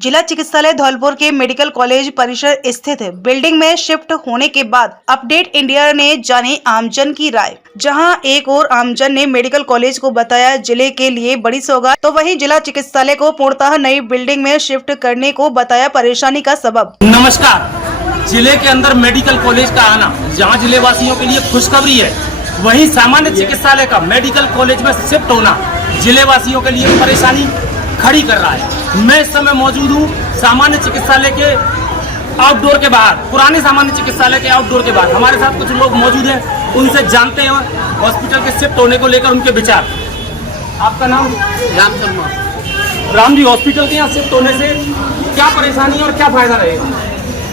जिला चिकित्सालय धौलपुर के मेडिकल कॉलेज परिसर स्थित बिल्डिंग में शिफ्ट होने के बाद अपडेट इंडिया ने जाने आमजन की राय। जहां एक और आमजन ने मेडिकल कॉलेज को बताया जिले के लिए बड़ी सौगात, तो वहीं जिला चिकित्सालय को पूर्णतः नई बिल्डिंग में शिफ्ट करने को बताया परेशानी का सबब। नमस्कार। जिले के अंदर मेडिकल कॉलेज का आना जहां जिले वासियों के लिए खुशखबरी है, वहीं सामान्य चिकित्सालय का मेडिकल कॉलेज में शिफ्ट होना जिले वासियों के लिए परेशानी खड़ी कर रहा है। मैं इस समय मौजूद हूँ सामान्य चिकित्सालय के आउटडोर के बाहर, पुराने सामान्य चिकित्सालय के आउटडोर के बाहर। हमारे साथ कुछ लोग मौजूद हैं, उनसे जानते हैं हॉस्पिटल के शिफ्ट होने को लेकर उनके विचार। आपका नाम? राम शर्मा। राम जी, हॉस्पिटल के यहाँ शिफ्ट होने से क्या परेशानी और क्या फायदा रहेगा?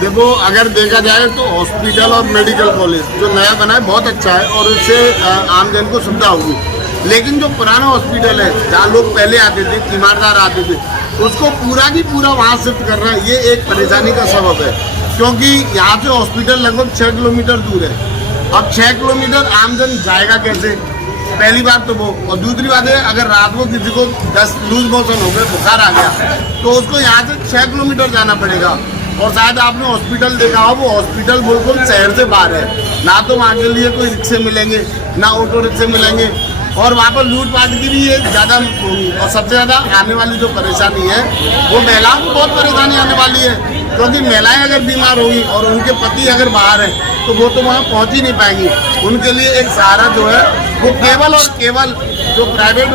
देखो, अगर देखा जाए तो हॉस्पिटल और मेडिकल कॉलेज जो नया बना है बहुत अच्छा है और उससे आमजन को सुविधा होगी। लेकिन जो पुराना हॉस्पिटल है जहाँ लोग पहले आते थे, तीमारदार आते थे, उसको पूरा की पूरा वहाँ शिफ्ट कर रहा है। ये एक परेशानी का सबब है, क्योंकि यहाँ से हॉस्पिटल लगभग 6 किलोमीटर दूर है। अब 6 किलोमीटर आमजन जाएगा कैसे? पहली बात तो वो, और दूसरी बात है अगर रात को किसी को लूज मोशन हो गए, बुखार आ गया, तो उसको यहाँ से 6 किलोमीटर जाना पड़ेगा। और शायद आपने हॉस्पिटल देखा हो, वो हॉस्पिटल बिल्कुल शहर से बाहर है। ना तो वहाँ के लिए कोई रिक्शे मिलेंगे, ना ऑटो रिक्शे मिलेंगे, और वहाँ पर लूटपाट की भी ये ज़्यादा होगी। और सबसे ज़्यादा आने वाली जो परेशानी है वो महिलाओं को बहुत परेशानी आने वाली है, क्योंकि महिलाएं अगर बीमार होगी और उनके पति अगर बाहर हैं तो वो तो वहाँ पहुँच ही नहीं पाएंगी। उनके लिए एक सहारा जो है वो केवल और केवल जो प्राइवेट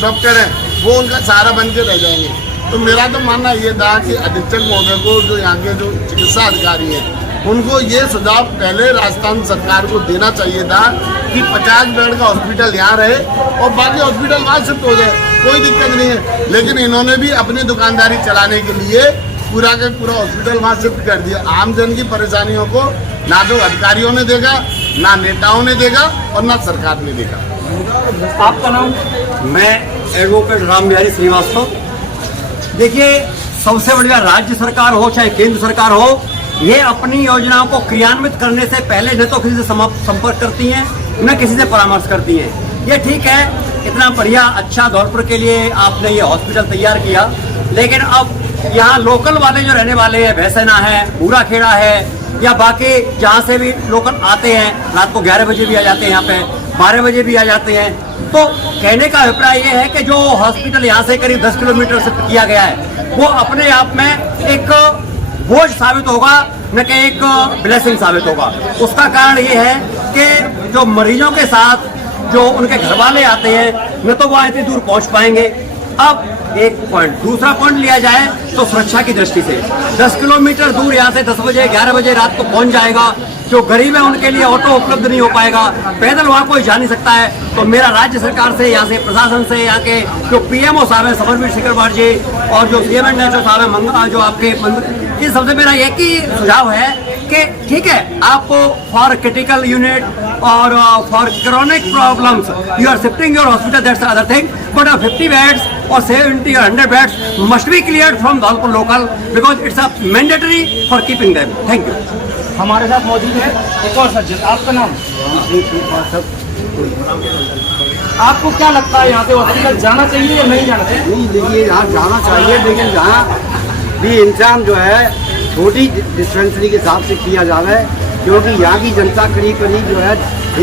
डॉक्टर हैं वो उनका सहारा बन के रह जाएंगे। तो मेरा तो मानना ये था कि अधीक्षक महोदय को, जो यहाँ के जो चिकित्सा अधिकारी हैं, उनको ये सुझाव पहले राजस्थान सरकार को देना चाहिए था कि 50 बेड का हॉस्पिटल यहाँ रहे और बाकी हॉस्पिटल वहाँ शिफ्ट हो जाए, कोई दिक्कत नहीं है। लेकिन इन्होंने भी अपनी दुकानदारी चलाने के लिए पूरा का पूरा हॉस्पिटल वहाँ शिफ्ट कर दिया। आमजन की परेशानियों को ना तो अधिकारियों ने देखा, ना नेताओं ने देखा और ना सरकार ने देखा। आपका नाम? मैं एडवोकेट राम बिहारी श्रीवास्तव। देखिए, सबसे बढ़िया राज्य सरकार हो चाहे केंद्र सरकार हो, ये अपनी योजनाओं को क्रियान्वित करने से पहले न तो किसी से संपर्क करती हैं, न किसी से परामर्श करती हैं। ये ठीक है, इतना बढ़िया अच्छा धौलपुर के लिए आपने ये हॉस्पिटल तैयार किया, लेकिन अब यहाँ लोकल वाले जो रहने वाले हैं, भैंसेना है, बूढ़ा खेड़ा है, या बाकी जहाँ से भी लोग आते हैं, रात को 11 बजे भी आ जाते हैं, यहाँ पे 12 बजे भी आ जाते हैं। तो कहने का अभिप्राय ये है कि जो हॉस्पिटल यहाँ से करीब 10 किलोमीटर से किया गया है, वो अपने आप में एक बोझ साबित होगा, न कि एक ब्लेसिंग साबित होगा। उसका कारण ये है कि जो मरीजों के साथ जो उनके घर वाले आते हैं, न तो वह इतनी दूर पहुंच पाएंगे। अब एक पॉइंट, दूसरा पॉइंट लिया जाए तो सुरक्षा की दृष्टि से 10 किलोमीटर दूर यहाँ से 10 बजे 11 बजे रात को पहुंच जाएगा। जो गरीब है उनके लिए ऑटो उपलब्ध नहीं हो पाएगा, पैदल वहाँ कोई जा नहीं सकता है। तो मेरा राज्य सरकार से, यहाँ से प्रशासन से, यहाँ के जो पीएमओ साहब है समरवीर सिकरवार जी, और जो सीएम एंड नेचर साहब है, जो आपके इन सबसे मेरा एक ही सुझाव है कि ठीक है, आपको फॉर क्रिटिकल यूनिट और for chronic problems you are shifting your hospital, that's other thing, but 50 beds और 70 or 100 beds must be cleared from Dholpur local, because it's a mandatory for keeping them. Thank you. हमारे साथ मौजूद है एक और सज्जन। आपका नाम? आपको क्या लगता है यहाँ से हॉस्पिटल जाना चाहिए या नहीं जाना चाहिए? नहीं, देखिए यहाँ जाना चाहिए, लेकिन जहाँ भी इंतजाम जो है छोटी डिस्पेंसरी के हिसाब से किया जा रहा है, क्योंकि यहाँ की जनता करीब करीब जो है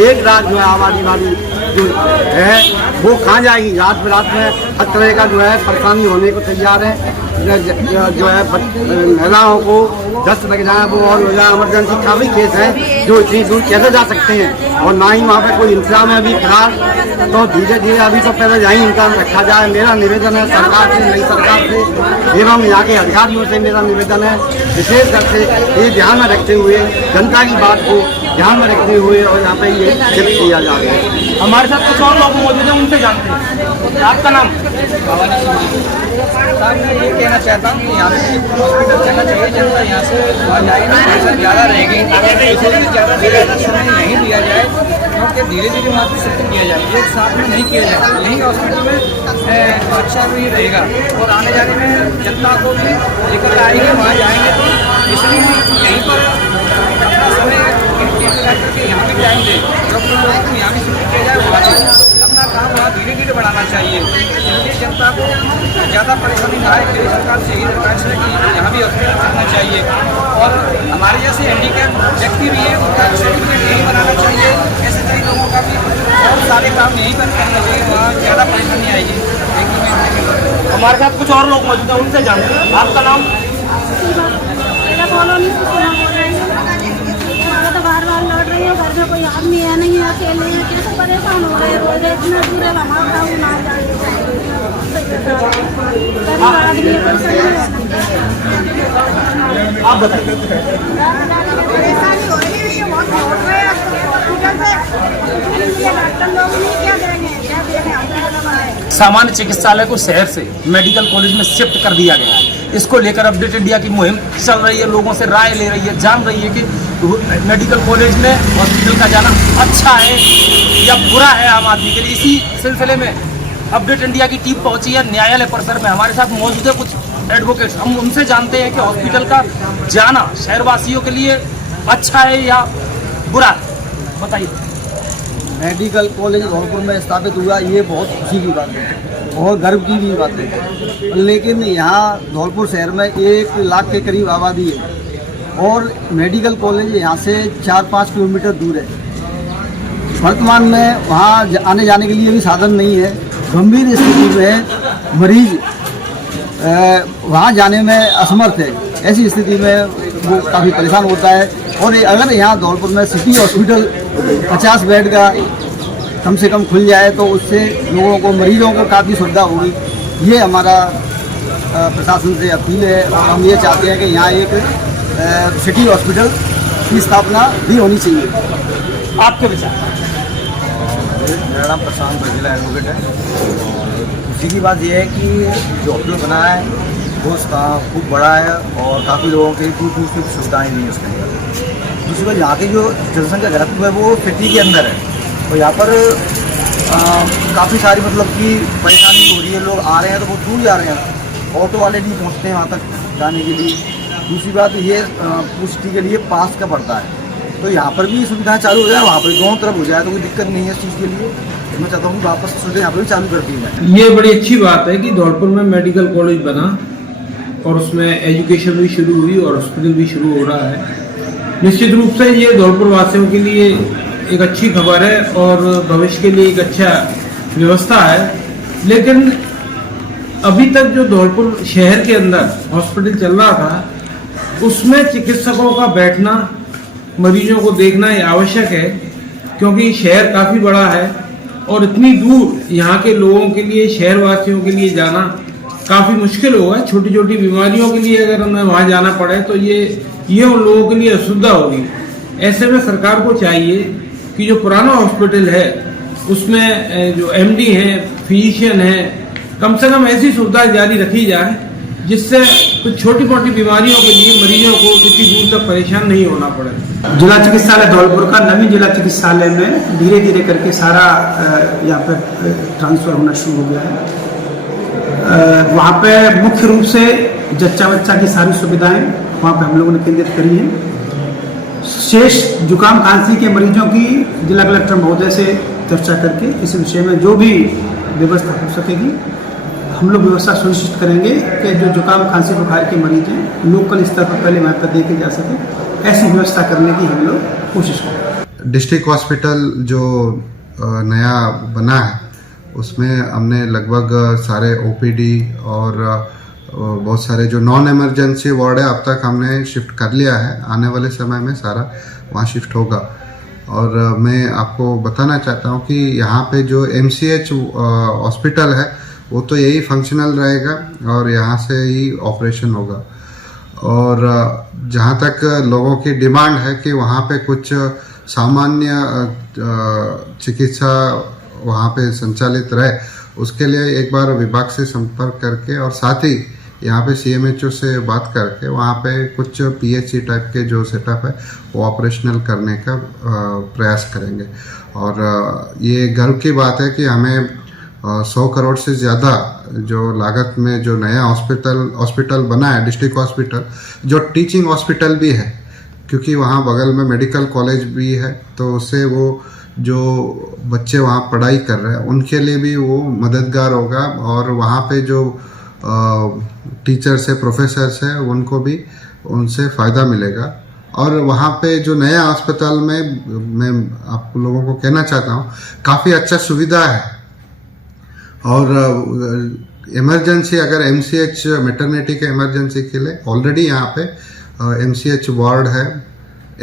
एक रात जो है आबादी वाली जो है वो कहाँ जाएगी? रात में हर तरह का जो है परेशानी होने को तैयार है। जो है महिलाओं को दस्त लग जाए वो और इमरजेंसी का भी केस है, जो इतनी दूर कैसे जा सकते हैं, और ना ही वहाँ पे कोई इंतजाम है अभी फिलहाल। तो धीरे धीरे अभी तो पहले यहीं इंतजाम रखा जाए। मेरा निवेदन है सरकार से, नई सरकार से एवं यहाँ के अधिकारियों से मेरा निवेदन है, विशेष कर से ये ध्यान में रखते हुए, जनता की बात को ध्यान में रखते हुए और यहाँ पे ये शिफ्ट किया जा रहा है। हमारे साथ कुछ और लोग मौजूद हैं, उनसे जानते हैं। आपका नाम? साहब, मैं ये कहना चाहता हूँ कि यहाँ से हॉस्पिटल चलना चाहिए। जनता यहाँ से वहाँ जाएगी, पैसा ज़्यादा रहेगी, इसलिए ज़्यादा से ज़्यादा समय नहीं दिया जाए, क्योंकि धीरे धीरे वहाँ से शिफ्ट किया जाए, एक साथ में नहीं किया जाए। यही हॉस्पिटल में अच्छा भी रहेगा और आने जाने में जनता को भी दिक्कत आएगी, वहाँ जाएंगे तो इसलिए यहीं पर अपना समय यहाँ भी टाइम दें, डॉक्टर लोगों को यहाँ भी शिफ्ट किया जाए, वहाँ भी अपना अपना काम वहाँ धीरे धीरे बढ़ाना चाहिए, इसलिए जनता को ज़्यादा परेशानी ना आए। मेरी सरकार से यही रिक्वेस्ट है कि यहाँ भी हॉस्पिटल बनना चाहिए और हमारे जैसे हैंडीकैप व्यक्ति भी है उनका सर्टिफिकेट यही बनाना चाहिए। ऐसे कई लोगों का भी बहुत सारे काम यहीं पर करना चाहिए, वहाँ ज़्यादा परेशानी आएगी। हमारे साथ कुछ और लोग मौजूद हैं, उनसे जानते हैं। आपका नाम? तो बार बार लौट रही है, घर में कोई आदमी है नहीं, अकेले हैं, कैसे परेशान हो रहे हैं। रोज इतना दूर है, हमारा गाँव ना जाने आदमी आप बताइए। परेशानी हो रही है, बहुत लौट रहे हैं डॉक्टर लोग नहीं, क्या करेंगे, क्या देखें। सामान्य चिकित्सालय को शहर से मेडिकल कॉलेज में शिफ्ट कर दिया गया है। इसको लेकर अपडेट इंडिया की मुहिम चल रही है, लोगों से राय ले रही है, जान रही है कि मेडिकल कॉलेज में हॉस्पिटल का जाना अच्छा है या बुरा है आम आदमी के लिए। इसी सिलसिले में अपडेट इंडिया की टीम पहुंची है न्यायालय परिसर में। हमारे साथ मौजूद है कुछ एडवोकेट्स, हम उनसे जानते हैं कि हॉस्पिटल का जाना शहरवासियों के लिए अच्छा है या बुरा है। बताइए। मेडिकल कॉलेज धौलपुर में स्थापित हुआ, ये बहुत खुशी की बात है और गर्व की भी बात है। लेकिन यहाँ धौलपुर शहर में 1 लाख के करीब आबादी है और मेडिकल कॉलेज यहाँ से 4-5 किलोमीटर दूर है। वर्तमान में वहाँ आने जाने के लिए भी साधन नहीं है। गंभीर स्थिति में मरीज वहाँ जाने में असमर्थ है। ऐसी स्थिति में वो काफ़ी परेशान होता है। और अगर यहाँ धौलपुर में सिटी हॉस्पिटल 50 बेड का कम से कम खुल जाए तो उससे लोगों को, मरीजों को काफ़ी सुविधा होगी। ये हमारा प्रशासन से अपील है और हम ये चाहते हैं कि यहाँ एक सिटी हॉस्पिटल की स्थापना भी होनी चाहिए। आपके विचार? मेरा नाम प्रशांत बघेला एडवोकेट है। खुशी की बात यह है कि जो हॉस्पिटल बना है वो खूब बड़ा है और काफ़ी लोगों के दूर दूर से सुविधाएँ नहीं है उसके अंदर। दूसरी बात, यहाँ की जो जनसंख्या घनत्व है वो सिटी के अंदर है और यहाँ पर काफ़ी सारी मतलब कि परेशानी हो रही है। लोग आ रहे हैं तो बहुत दूर जा रहे हैं, ऑटो वाले नहीं पहुँचते हैं वहाँ तक जाने के लिए। दूसरी बात ये सिटी के लिए पास का पड़ता है, तो यहाँ पर भी सुविधा चालू हो जाए, वहाँ पर दोनों तरफ हो जाए तो कोई दिक्कत नहीं है इस चीज़ के लिए। मैं चाहता हूँ वापस सुविधा यहाँ पर भी चालू कर दी है। ये बड़ी अच्छी बात है कि धौलपुर में मेडिकल कॉलेज बना और उसमें एजुकेशन भी शुरू हुई और हॉस्पिटल भी शुरू हो रहा है। निश्चित रूप से ये धौलपुर वासियों के लिए एक अच्छी खबर है और भविष्य के लिए एक अच्छा व्यवस्था है। लेकिन अभी तक जो धौलपुर शहर के अंदर हॉस्पिटल चल रहा था उसमें चिकित्सकों का बैठना, मरीजों को देखना ये आवश्यक है, क्योंकि शहर काफ़ी बड़ा है और इतनी दूर यहाँ के लोगों के लिए, शहरवासियों के लिए जाना काफ़ी मुश्किल होगा। छोटी छोटी बीमारियों के लिए अगर हमें वहाँ जाना पड़े तो ये उन लोगों के लिए असुविधा होगी। ऐसे में सरकार को चाहिए कि जो पुराना हॉस्पिटल है उसमें जो एमडी हैं, फिजिशियन हैं, कम से कम ऐसी सुविधा जारी रखी जाए जिससे कुछ छोटी मोटी बीमारियों के लिए मरीजों को इतनी दूर तक परेशान नहीं होना पड़े। जिला चिकित्सालय धौलपुर का नवीन जिला चिकित्सालय में धीरे धीरे करके सारा यहाँ पर ट्रांसफर होना शुरू हो गया है। वहाँ पे मुख्य रूप से जच्चा बच्चा की सारी सुविधाएं वहाँ पे हम लोगों ने केंद्रित करी हैं। शेष जुकाम खांसी के मरीजों की जिला कलेक्टर महोदय से चर्चा करके इस विषय में जो भी व्यवस्था हो सकेगी हम लोग व्यवस्था सुनिश्चित करेंगे कि जो जुकाम खांसी बुखार के मरीज हैं लोकल स्तर पर पहले वहाँ पर देखे जा सके, ऐसी व्यवस्था करने की हम लोग कोशिश करेंगे। डिस्ट्रिक्ट हॉस्पिटल जो नया बना है उसमें हमने लगभग सारे ओपीडी और बहुत सारे जो नॉन इमरजेंसी वार्ड है अब तक हमने शिफ्ट कर लिया है। आने वाले समय में सारा वहाँ शिफ्ट होगा। और मैं आपको बताना चाहता हूँ कि यहाँ पे जो MCH हॉस्पिटल है वो तो यही फंक्शनल रहेगा और यहाँ से ही ऑपरेशन होगा। और जहाँ तक लोगों की डिमांड है कि वहाँ पे कुछ सामान्य चिकित्सा वहाँ पे संचालित रहे, उसके लिए एक बार विभाग से संपर्क करके और साथ ही यहाँ पे CMHO से बात करके वहाँ पे कुछ PHC टाइप के जो सेटअप है वो ऑपरेशनल करने का प्रयास करेंगे। और ये गर्व की बात है कि हमें 100 करोड़ से ज़्यादा जो लागत में जो नया हॉस्पिटल बना है, डिस्ट्रिक्ट हॉस्पिटल जो टीचिंग हॉस्पिटल भी है, क्योंकि वहाँ बगल में मेडिकल कॉलेज भी है, तो उससे वो जो बच्चे वहाँ पढ़ाई कर रहे हैं उनके लिए भी वो मददगार होगा, और वहाँ पे जो टीचर्स है, प्रोफेसर्स है, उनको भी उनसे फ़ायदा मिलेगा। और वहाँ पे जो नया अस्पताल में मैं आप लोगों को कहना चाहता हूँ, काफ़ी अच्छा सुविधा है। और इमरजेंसी अगर MCH मैटरनिटी के इमरजेंसी के लिए ऑलरेडी यहाँ पे MCH वार्ड है,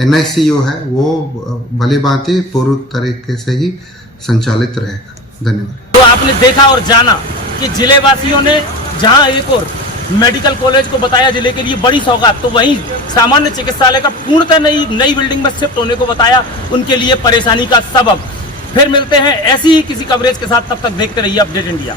NICU है, वो भली भांति पूर्ण तरीके से ही संचालित रहेगा। धन्यवाद। तो आपने देखा और जाना कि जिले वासियों ने जहां एक और मेडिकल कॉलेज को बताया जिले के लिए बड़ी सौगात, तो वहीं सामान्य चिकित्सालय का पूर्णतः नई बिल्डिंग में शिफ्ट होने को बताया उनके लिए परेशानी का सबब। फिर मिलते हैं ऐसी ही किसी कवरेज के साथ, तब तक देखते रहिए अपडेट इंडिया।